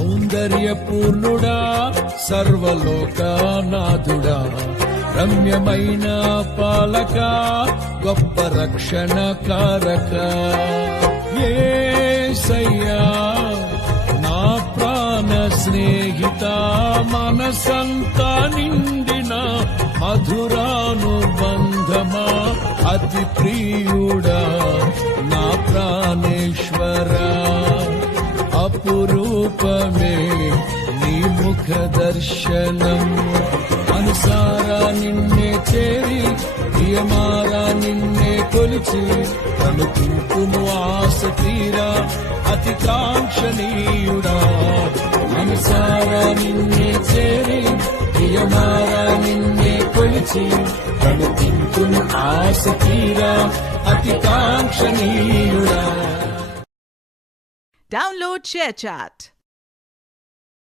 సౌందర్యపూర్ణుడా సర్వలోకనాథుడా రమ్యమైన పాలక గొప్ప రక్షణ కారక యేసయ్యా నా ప్రాణ స్నేహిత మనసంతా నిండిన మధురానుబంధమా అతి ప్రియుడా నా ప్రాణేశ్వరా అపురూపమే నీ ముఖ దర్శనం అనుసారా నిన్నే చేరి ప్రియమారా నిన్నే కొలిచి తను చూపును ఆశ తీరా అతి కాంక్షణీయుడా అనుసారా నిన్నే చేరి ప్రియమారా నిన్నే కొలిచి తను చూపును ఆశ తీరా అతి కాంక్షణీయుడా. Download ShareChat.